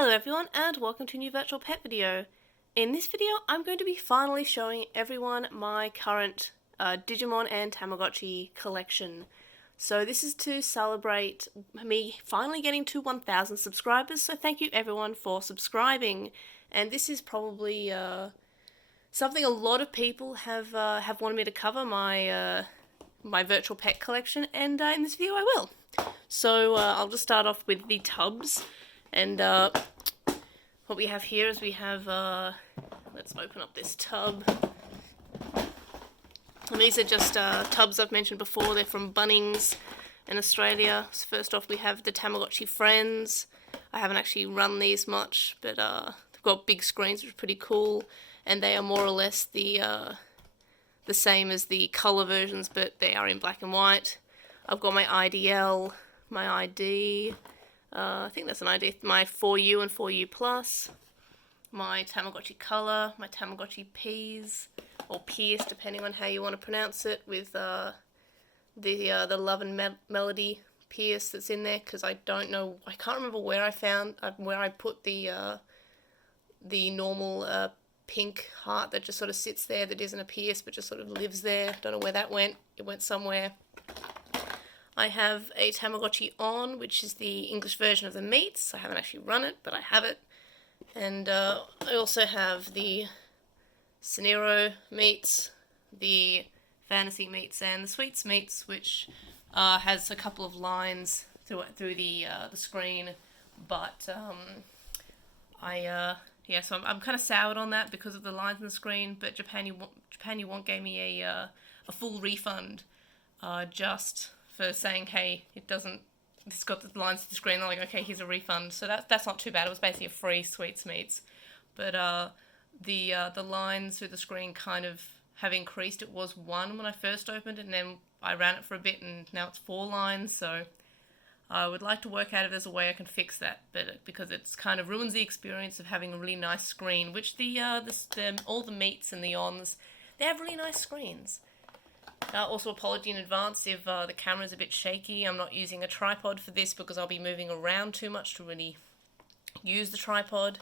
Hello everyone and welcome to a new virtual pet video. In this video I'm going to be finally showing everyone my current Digimon and Tamagotchi collection. So this is to celebrate me finally getting to 1,000 subscribers, so thank you everyone for subscribing. And this is probably something a lot of people have wanted me to cover, my virtual pet collection, and in this video I will. So I'll just start off with the tubs. And what we have here is we have, let's open up this tub. And these are just tubs I've mentioned before. They're from Bunnings in Australia. So first off we have the Tamagotchi Friends. I haven't actually run these much, but they've got big screens, which are pretty cool. And they are more or less the same as the colour versions, but they are in black and white. I've got my IDL, my ID, I think that's an ID, my 4U and 4U Plus, my Tamagotchi Color, my Tamagotchi Peas, or Pierce depending on how you want to pronounce it, with the Love and Melody Pierce that's in there, because I don't know, I can't remember where I put the normal pink heart that just sort of sits there, that isn't a Pierce but just sort of lives there. Don't know where that went, it went somewhere. I have a Tamagotchi On, which is the English version of the meats. I haven't actually run it, but I have it. And I also have the Scenero meats, the Fantasy meats, and the Sweets meats, which has a couple of lines through the screen. But so I'm kind of soured on that because of the lines on the screen. But Japan You Want gave me a full refund just for saying, hey, it's got the lines to the screen. They're like, okay, here's a refund. So that's not too bad. It was basically a free Sweets meats. But the lines through the screen kind of have increased. It was 1 when I first opened it, and then I ran it for a bit, and now it's 4 lines. So I would like to work out if there's a way I can fix that, but because it's kind of ruins the experience of having a really nice screen, which all the meats and the Ons, they have really nice screens. Also, apology in advance if the camera's a bit shaky. I'm not using a tripod for this because I'll be moving around too much to really use the tripod.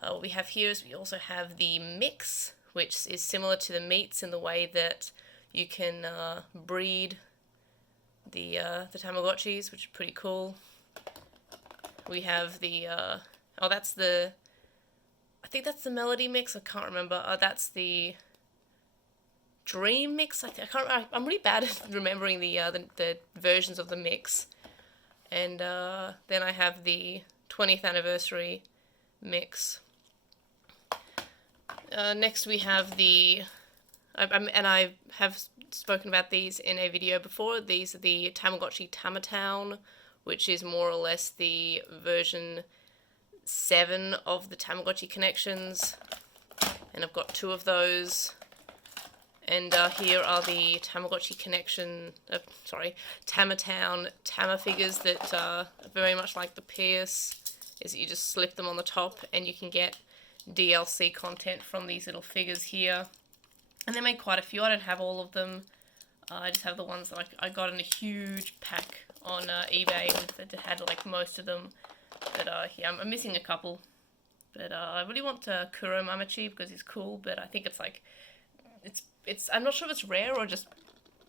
What we have here is we also have the mix, which is similar to the meats in the way that you can breed the Tamagotchis, which is pretty cool. We have the I think that's the Melody mix. I can't remember. That's the Dream mix. I'm really bad at remembering the versions of the mix. And then I have the 20th anniversary mix. Next we have and I have spoken about these in a video before. These are the Tamagotchi Tamatown, which is more or less the version 7 of the Tamagotchi connections. And I've got 2 of those. And here are the Tamagotchi connection, Tamatown Tama figures that are very much like the Pierce, is that you just slip them on the top and you can get DLC content from these little figures here. And they make quite a few. I don't have all of them. I just have the ones that I got in a huge pack on eBay that had like most of them. But yeah, I'm missing a couple. But I really want Kuro Mamachi because he's cool, but I think it's like, I'm not sure if it's rare or just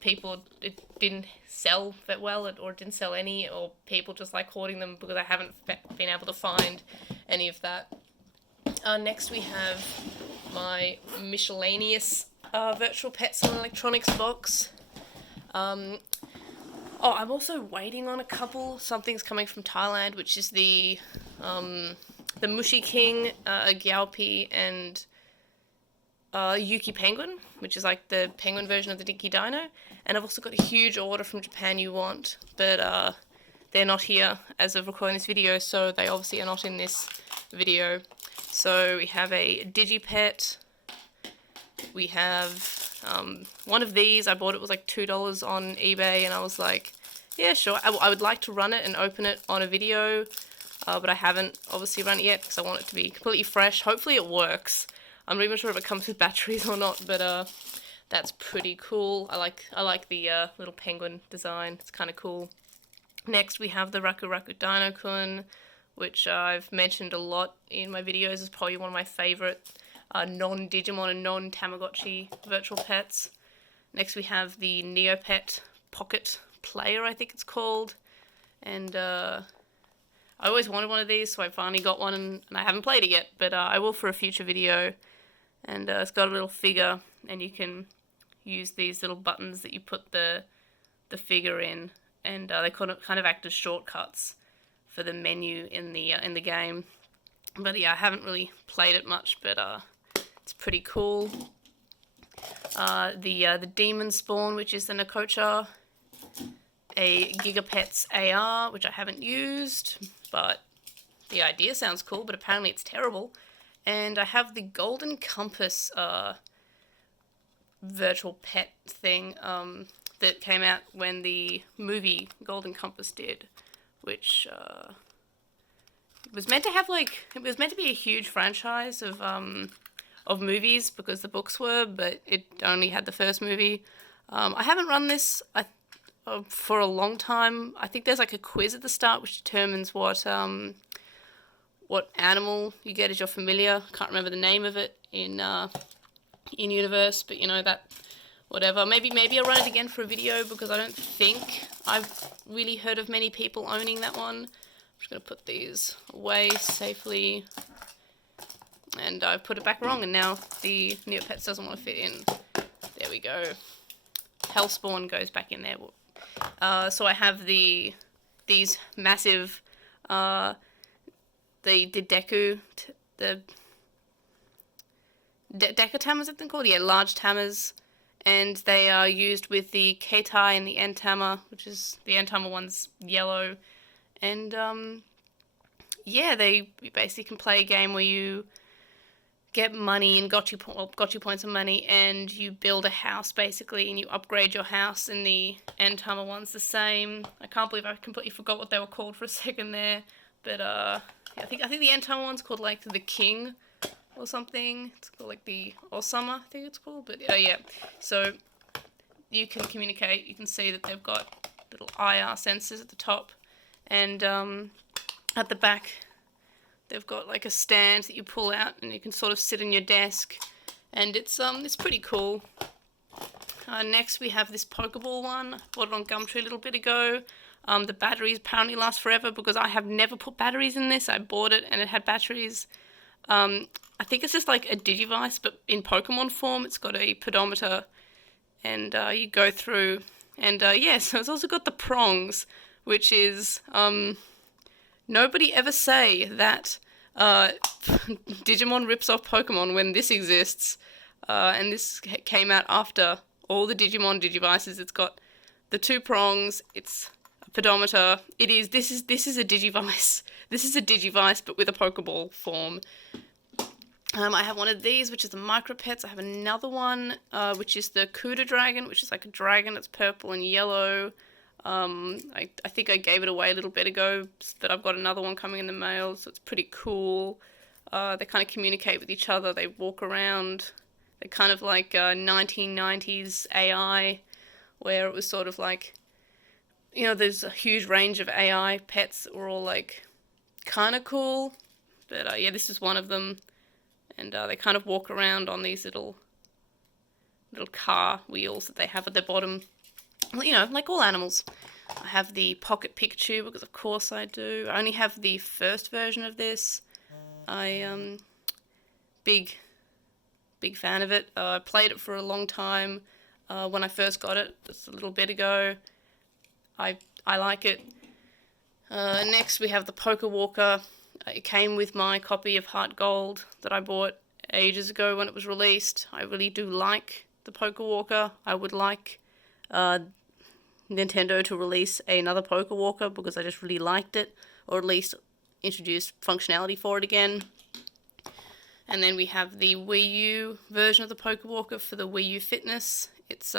it didn't sell that well, or it didn't sell any, or people just like hoarding them because I haven't been able to find any of that. Next we have my miscellaneous virtual pets and electronics box. I'm also waiting on a couple. Something's coming from Thailand, which is the Mushi King, a Gyalpi, and Yuki Penguin, which is like the penguin version of the Dinky Dino. And I've also got a huge order from Japan You Want, but they're not here as of recording this video, so they obviously are not in this video. So we have a Digi Pet. We have one of these. I bought it was like $2 on eBay, and I was like, yeah, sure. I would like to run it and open it on a video, but I haven't obviously run it yet because I want it to be completely fresh. Hopefully it works. I'm not even sure if it comes with batteries or not, but that's pretty cool. I like the little penguin design. It's kind of cool. Next we have the Rakuraku Dinocon, which I've mentioned a lot in my videos. Is probably one of my favourite non-Digimon and non-Tamagotchi virtual pets. Next we have the Neopet Pocket Player, I think it's called. And I always wanted one of these, so I finally got one, and I haven't played it yet, but I will for a future video. And it's got a little figure, and you can use these little buttons that you put the figure in, and they kind of act as shortcuts for the menu in the game. But yeah, I haven't really played it much, but it's pretty cool. The Demon Spawn, which is the Nakocha. A Gigapet's AR, which I haven't used, but the idea sounds cool, but apparently it's terrible. And I have the Golden Compass virtual pet thing that came out when the movie Golden Compass did, which was meant to have it was meant to be a huge franchise of movies because the books were, but it only had the first movie. I haven't run this for a long time. I think there's like a quiz at the start which determines what animal you get as your familiar. I can't remember the name of it in Universe, but you know, that whatever. Maybe I'll run it again for a video because I don't think I've really heard of many people owning that one. I'm just gonna put these away safely, and I put it back wrong, and now the Neopets doesn't want to fit in. There we go. Hellspawn goes back in there. So I have these massive, the Deku, the Deca Tamas, I think called? Yeah, large Tamas, and they are used with the Keitai and the Entama, which is, the Entama one's yellow, and yeah, you basically can play a game where you get money and gotchi points and money, and you build a house basically, and you upgrade your house. And the Entama one's the same. I can't believe I completely forgot what they were called for a second there, but I think the Entama one's called like the King or something. It's called like the Osama, I think it's called. But yeah, so you can communicate. You can see that they've got little IR sensors at the top, and at the back they've got like a stand that you pull out, and you can sort of sit in your desk, and it's pretty cool. Next we have this Pokeball one. I bought it on Gumtree a little bit ago. The batteries apparently last forever because I have never put batteries in this. I bought it and it had batteries. I think it's just like a Digivice, but in Pokemon form. It's got a pedometer, and you go through, and yeah, so it's also got the prongs, which is nobody ever say that Digimon rips off Pokemon when this exists, and this came out after all the Digimon Digivices. It's got the two prongs, it's a pedometer, this is a Digivice. This is a Digivice, but with a Pokeball form. I have one of these, which is the Micropets. I have another one, which is the Kuda Dragon, which is like a dragon that's purple and yellow. I think I gave it away a little bit ago, but I've got another one coming in the mail, so it's pretty cool. They kind of communicate with each other, they walk around. They're kind of like 1990s AI, where it was sort of like, you know, there's a huge range of AI pets that were all like kind of cool, but yeah, this is one of them. And they kind of walk around on these little car wheels that they have at the bottom. You know, like all animals. I have the Pocket Pikachu because of course I do. I only have the first version of this. I big fan of it. I played it for a long time when I first got it, just a little bit ago. I like it. Next we have the Poke Walker. It came with my copy of Heart Gold that I bought ages ago when it was released. I really do like the Poke Walker. I would like Nintendo to release another Poke Walker because I just really liked it, or at least introduce functionality for it again. And then we have the Wii U version of the Poke Walker for the Wii U Fitness. It's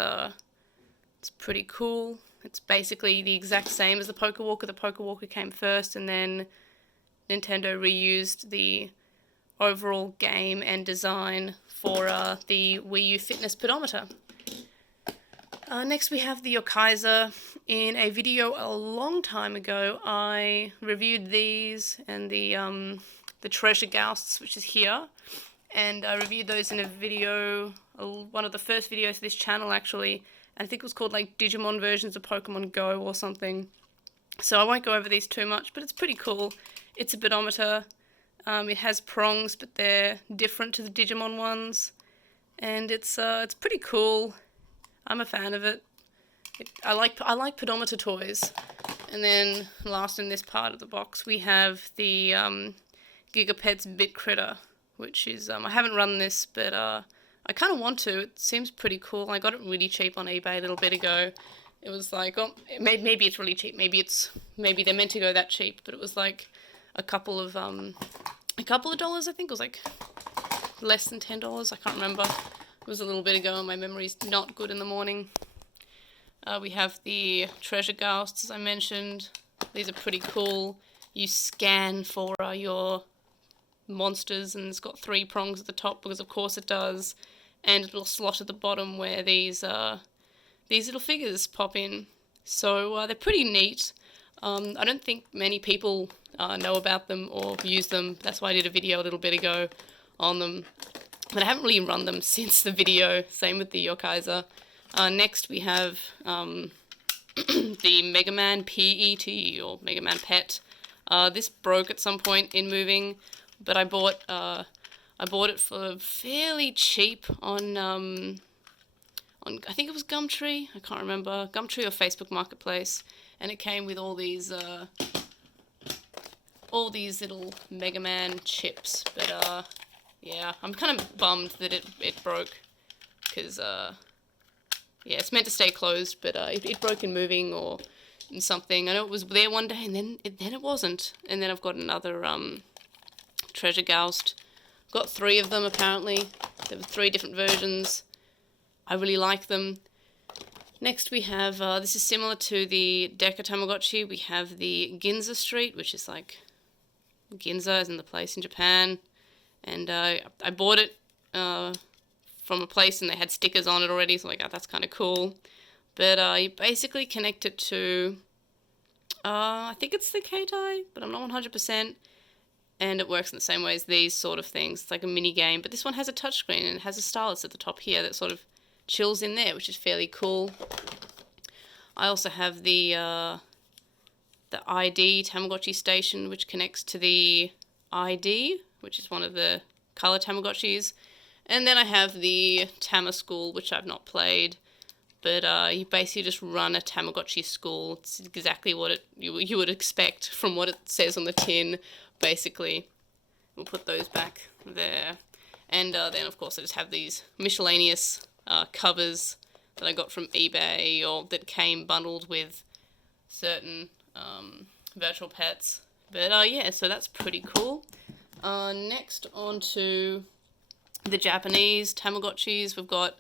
pretty cool. It's basically the exact same as the Poke Walker. The Poke Walker came first, and then Nintendo reused the overall game and design for the Wii U Fitness pedometer. Next we have the Yokaiser. In a video a long time ago, I reviewed these and the treasure gousts, which is here. And I reviewed those in a video, one of the first videos of this channel actually. I think it was called like Digimon versions of Pokemon Go or something. So I won't go over these too much, but it's pretty cool. It's a pedometer. It has prongs, but they're different to the Digimon ones. And it's pretty cool. I'm a fan of it. I like pedometer toys. And then last in this part of the box we have the Gigapet's Bit Critter, which is I haven't run this, but I kind of want to. It seems pretty cool. I got it really cheap on eBay a little bit ago. It was like, oh, maybe it's really cheap. Maybe they're meant to go that cheap, but it was like a couple of dollars. I think it was like less than $10. I can't remember. It was a little bit ago, and my memory's not good in the morning. We have the treasure gousts, as I mentioned. These are pretty cool. You scan for your monsters, and it's got 3 prongs at the top because of course it does, and a little slot at the bottom where these little figures pop in. So they're pretty neat. I don't think many people know about them or use them. That's why I did a video a little bit ago on them. But I haven't really run them since the video. Same with the Yokaiser. Next we have the Mega Man PET or Mega Man Pet. This broke at some point in moving, but I bought it for fairly cheap on I think it was Gumtree. I can't remember, Gumtree or Facebook Marketplace, and it came with all these little Mega Man chips. But yeah, I'm kind of bummed that it broke, because yeah, it's meant to stay closed, but it broke in moving or in something. I know it was there one day, and then it wasn't. And then I've got another treasure goust. Got 3 of them apparently. There were 3 different versions. I really like them. Next we have, this is similar to the Deca Tamagotchi. We have the Ginza Street, which is like Ginza as in the place in Japan. And I bought it from a place and they had stickers on it already, so I'm like, oh, that's kind of cool. But you basically connect it to, I think it's the K-tie, but I'm not 100%. And it works in the same way as these sort of things. It's like a mini game, but this one has a touchscreen and it has a stylus at the top here that sort of chills in there, which is fairly cool. I also have the ID Tamagotchi station, which connects to the ID, which is one of the color Tamagotchis. And then I have the Tama School, which I've not played, but you basically just run a Tamagotchi school. It's exactly what you would expect from what it says on the tin, basically. We'll put those back there. And then, of course, I just have these miscellaneous covers that I got from eBay or that came bundled with certain virtual pets. But yeah, so that's pretty cool. Next, on to the Japanese Tamagotchis. We've got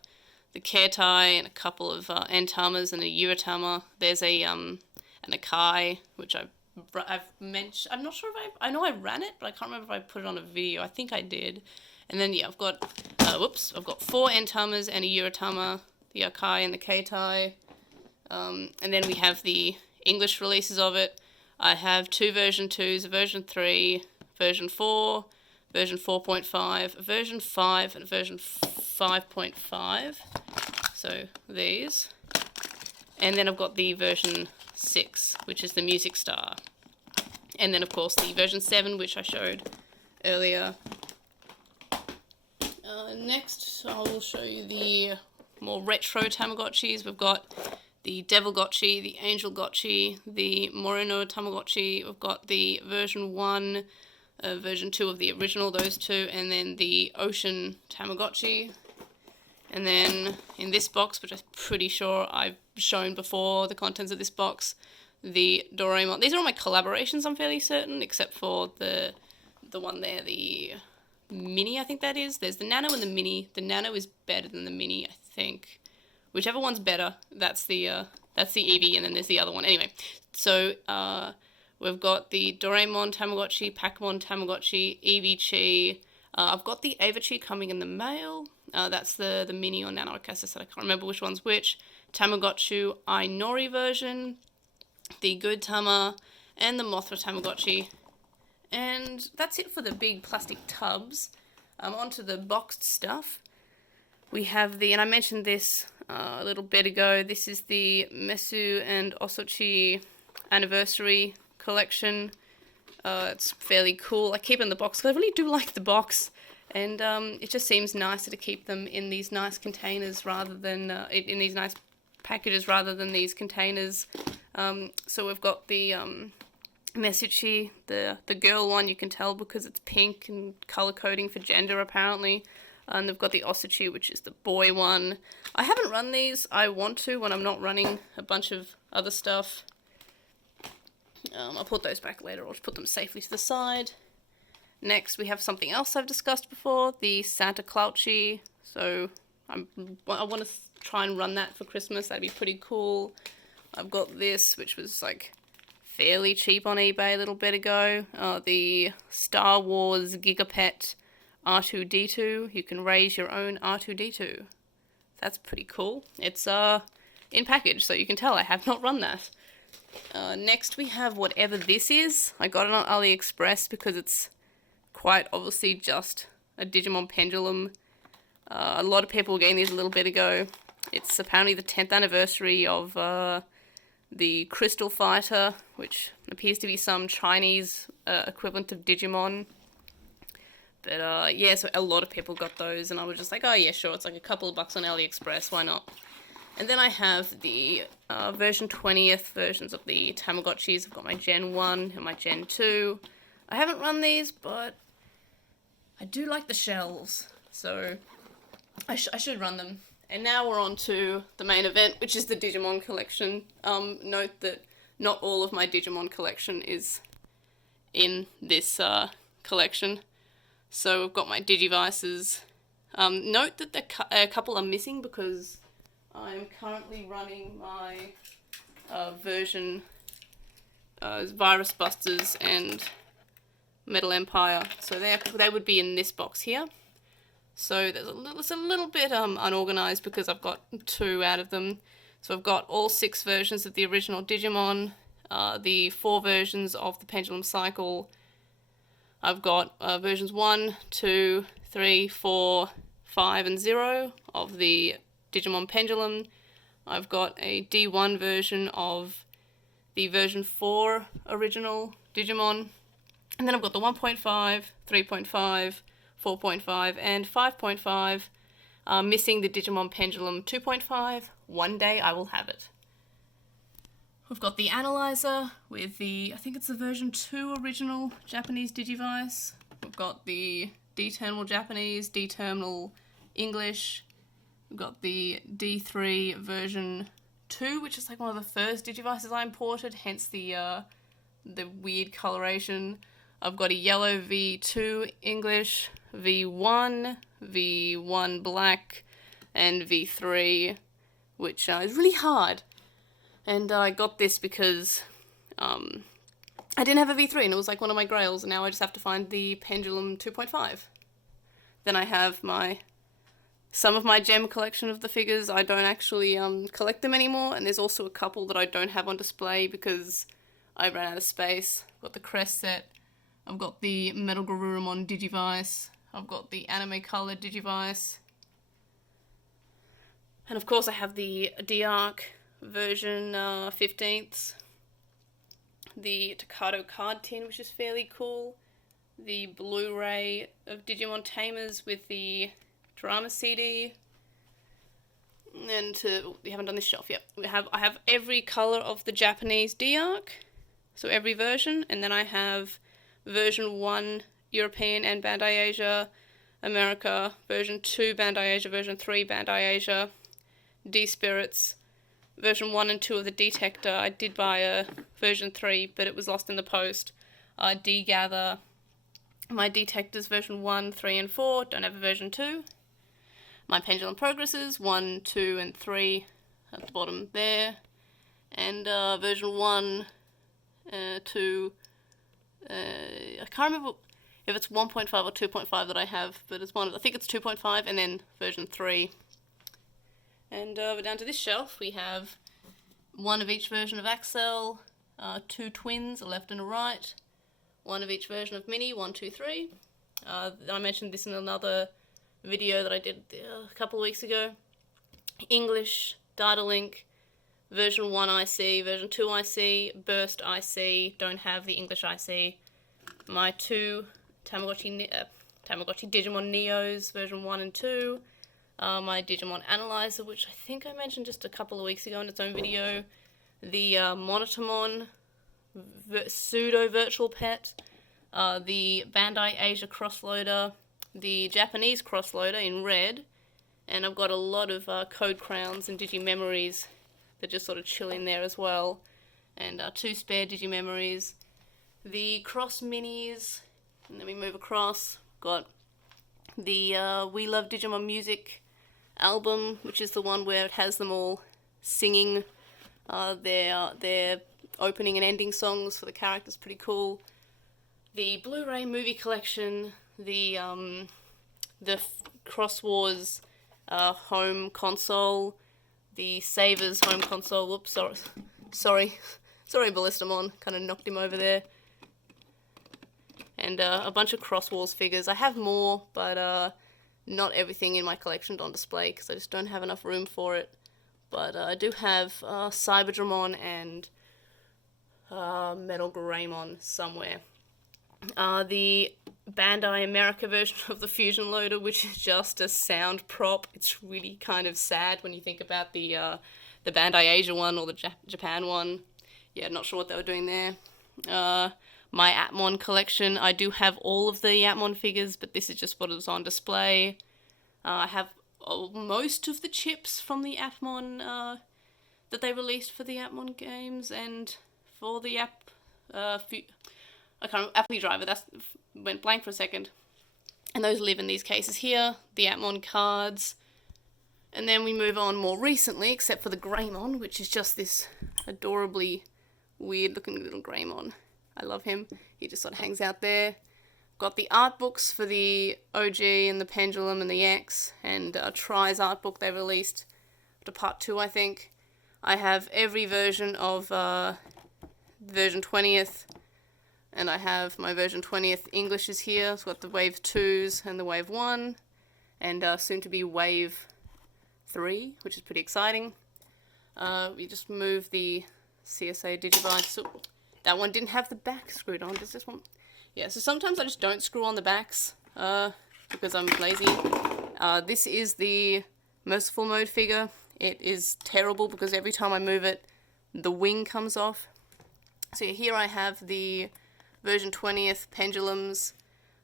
the Keitai and a couple of Antamas and a Yuritama. There's a an Akai, which I've mentioned. I'm not sure if I know I ran it, but I can't remember if I put it on a video. I think I did. And then yeah, I've got I've got 4 Antamas and a Yuritama, the Akai and the Keitai. And then we have the English releases of it. I have 2 version 2s, a version 3, version 4, version 4.5, version 5, and version 5.5. So these. And then I've got the version 6, which is the Music Star. And then, of course, the version 7, which I showed earlier. Next, I will show you the more retro Tamagotchis. We've got the Devil Gotchi, the Angel Gotchi, the Morino Tamagotchi. We've got the version 1, version 2 of the original, those 2, and then the Ocean Tamagotchi. And then in this box, which I'm pretty sure I've shown before, the contents of this box, the Doraemon. These are all my collaborations, I'm fairly certain, except for the one there, the Mini, I think that is. There's the Nano and the Mini. The Nano is better than the Mini, I think. Whichever one's better, that's the Eevee, and then there's the other one. Anyway, so we've got the Doraemon Tamagotchi, Pac-Man Tamagotchi, Eevee Chi. I've got the Ava Chi coming in the mail. That's the Mini or Nano, I guess I said I can't remember which one's which. Tamagotchi Ainori version, the Good Tama, and the Mothra Tamagotchi. And that's it for the big plastic tubs. Onto the boxed stuff. We have and I mentioned this a little bit ago, this is the Mesu and Osochi anniversary collection. It's fairly cool. I keep it in the box because I really do like the box, and it just seems nicer to keep them in these nice containers rather than in these nice packages rather than these containers. So we've got the Mesuchi, the girl one, you can tell because it's pink and color coding for gender apparently. And they've got the Osochi, which is the boy one. I haven't run these. I want to when I'm not running a bunch of other stuff. I'll put those back later. I'll just put them safely to the side. Next, we have something else I've discussed before, the Santa Clauchi. So I want to try and run that for Christmas. That'd be pretty cool. I've got this, which was like fairly cheap on eBay a little bit ago. The Star Wars Gigapet R2-D2. You can raise your own R2-D2. That's pretty cool. It's in package, so you can tell I have not run that. Next we have whatever this is. I got it on AliExpress because it's quite obviously just a Digimon Pendulum. A lot of people were getting these a little bit ago. It's apparently the 10th anniversary of the Crystal Fighter, which appears to be some Chinese equivalent of Digimon. But yeah, so a lot of people got those, and I was just like, oh yeah, sure, it's like a couple of bucks on AliExpress, why not? And then I have the version 20th versions of the Tamagotchis. I've got my Gen 1 and my Gen 2. I haven't run these, but I do like the shells, so I should run them. And now we're on to the main event, which is the Digimon collection. Note that not all of my Digimon collection is in this collection. So we've got my Digivices. Note that a couple are missing because I'm currently running my version Virus Busters and Metal Empire. So they would be in this box here. So it's a little bit unorganized because I've got 2 out of them. So I've got all 6 versions of the original Digimon, the 4 versions of the Pendulum Cycle. I've got versions 1, 2, 3, 4, 5, and 0 of the Digimon Pendulum. I've got a D1 version of the version 4 original Digimon. And then I've got the 1.5, 3.5, 4.5, and 5.5. Missing the Digimon Pendulum 2.5. One day I will have it. We've got the Analyzer with I think it's the version 2 original Japanese Digivice. We've got the D-Terminal Japanese, D-Terminal English. We've got the D3 version 2, which is like one of the first Digivices I imported, hence the weird coloration. I've got a yellow V2 English, V1, V1 black, and V3, which is really hard. And I got this because I didn't have a V3 and it was like one of my grails, and now I just have to find the Pendulum 2.5. Then I have some of my gem collection of the figures. I don't actually collect them anymore, and there's also a couple that I don't have on display because I ran out of space. I've got the Crest set, I've got the Metal Garurumon Digivice, I've got the Anime Color Digivice, and of course I have the D-Arc version 15th, the Takato card tin, which is fairly cool, the Blu-ray of Digimon Tamers with the drama CD, and we haven't done this shelf yet. I have every color of the Japanese D-Arc, so every version, and then I have version 1 European and Bandai Asia, America, version 2 Bandai Asia, version 3 Bandai Asia, D-Spirits, version 1 and 2 of the Detector. I did buy a version 3, but it was lost in the post. D-Gather. My Detectors version 1, 3, and 4. Don't have a version 2. My Pendulum Progresses, 1, 2, and 3 at the bottom there. And version 1, 2, I can't remember if it's 1.5 or 2.5 that I have, but it's I think it's 2.5, and then version 3. And over down to this shelf we have one of each version of Axel, two twins, a left and a right, one of each version of Mini, 1, 2, 3. I mentioned this in another video that I did a couple of weeks ago. English, data link, version 1 IC, version 2 IC, burst IC, don't have the English IC. My two Tamagotchi Digimon Neos, version 1 and 2. My Digimon Analyzer, which I think I mentioned just a couple of weeks ago in its own video. The Monitormon pseudo virtual pet. The Bandai Asia crossloader. The Japanese crossloader in red. And I've got a lot of code crowns and Digimemories that just sort of chill in there as well. And two spare Digimemories. The cross minis. And then we move across. Got the We Love Digimon Music album, which is the one where it has them all singing their opening and ending songs for the characters. Pretty cool. The Blu-ray movie collection. The Cross Wars home console, the Savers home console. Whoops, sorry, Ballistamon, kind of knocked him over there. And a bunch of Cross Wars figures. I have more, but not everything in my collection's on display because I just don't have enough room for it. But I do have Cyberdramon and Metal Greymon somewhere. The Bandai America version of the Fusion Loader, which is just a sound prop. It's really kind of sad when you think about the Bandai Asia one or the Japan one. Yeah, not sure what they were doing there. My Atmon collection, I do have all of the Atmon figures, but this is just what was on display. I have most of the chips from the Atmon that they released for the Atmon games and for the Apply Driver, that went blank for a second. And those live in these cases here, the Atmon cards. And then we move on more recently, except for the Greymon, which is just this adorably weird looking little Greymon. I love him. He just sort of hangs out there. Got the art books for the OG and the Pendulum and the X, and Try's art book they released to part 2, I think. I have every version of version 20th, and I have my version 20th English is here. It's got the Wave 2s and the Wave 1, and soon to be Wave 3, which is pretty exciting. We just moved the CSA Digibyte. So that one didn't have the back screwed on. Does this one? Yeah, so sometimes I just don't screw on the backs because I'm lazy. This is the Merciful Mode figure. It is terrible because every time I move it, the wing comes off. So here I have the version 20th Pendulums.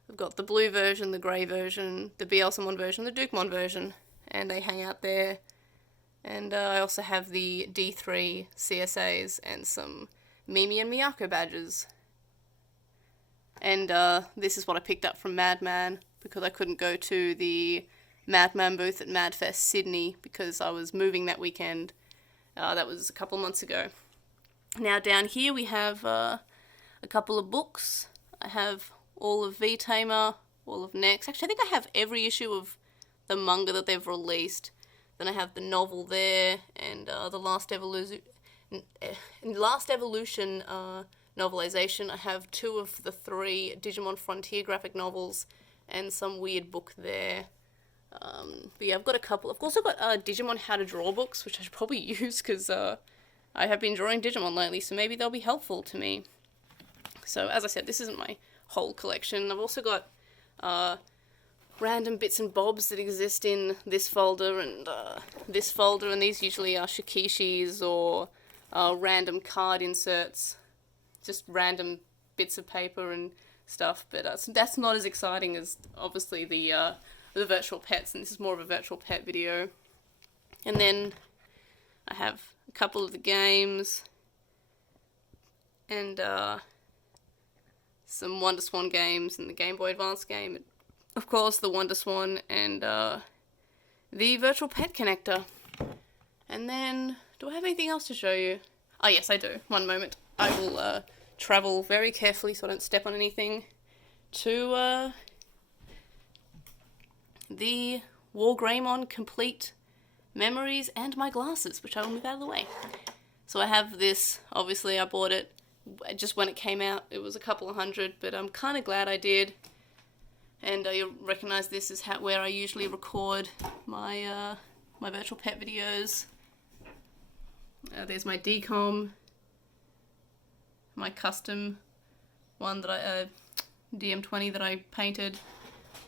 I've got the blue version, the grey version, the Bielsamon version, the Dukemon version, and they hang out there. And I also have the D3 CSAs and some Mimi and Miyako badges. And this is what I picked up from Madman because I couldn't go to the Madman booth at Madfest Sydney because I was moving that weekend. That was a couple months ago. Now down here we have a couple of books. I have all of V-Tamer, all of Next. Actually, I think I have every issue of the manga that they've released. Then I have the novel there, and the Last Evolution novelization. I have 2 of the 3 Digimon Frontier graphic novels, and some weird book there. But yeah, I've got a couple. I've also got Digimon How to Draw books, which I should probably use because I have been drawing Digimon lately, so maybe they'll be helpful to me. So as I said, this isn't my whole collection. I've also got random bits and bobs that exist in this folder and this folder, and these usually are shikishis or random card inserts, just random bits of paper and stuff, but that's not as exciting as obviously the virtual pets, and this is more of a virtual pet video. And then I have a couple of the games and some Wonder Swan games and the Game Boy Advance game, and of course the Wonder Swan and the virtual pet connector. And then, do I have anything else to show you? Oh yes, I do. One moment. I will travel very carefully so I don't step on anything to the War Greymon Complete memories, and my glasses, which I will move out of the way. So I have this, obviously I bought it just when it came out. It was a couple of $100, but I'm kind of glad I did. And you'll recognise this as where I usually record my my virtual pet videos. There's my decom, my custom one that I DM20 that I painted.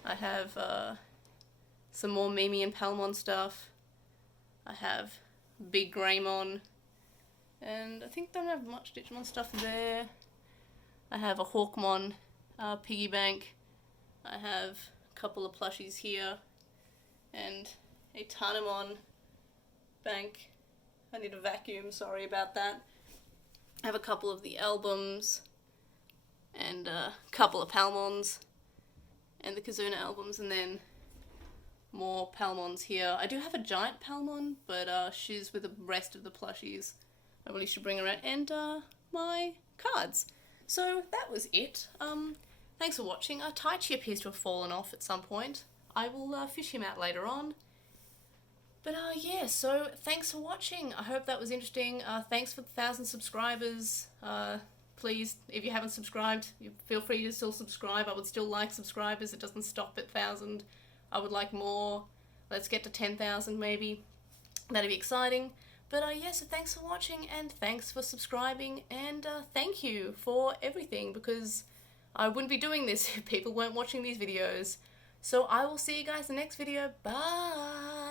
I have some more Mimi and Palmon stuff. I have Big Greymon, and I think I don't have much Digimon stuff there. I have a Hawkmon piggy bank. I have a couple of plushies here, and a Tanemon bank. I need a vacuum, sorry about that. I have a couple of the albums, and a couple of Palmons, and the Kazuna albums, and then more Palmons here. I do have a giant Palmon, but she's with the rest of the plushies. I really should bring her out, and my cards. So that was it. Thanks for watching. Taichi appears to have fallen off at some point. I will fish him out later on. But yeah, so thanks for watching. I hope that was interesting. Thanks for the 1,000 subscribers. Please, if you haven't subscribed, feel free to still subscribe. I would still like subscribers. It doesn't stop at 1,000. I would like more. Let's get to 10,000 maybe. That'd be exciting. But yeah, so thanks for watching, and thanks for subscribing, and thank you for everything, because I wouldn't be doing this if people weren't watching these videos. So I will see you guys in the next video. Bye!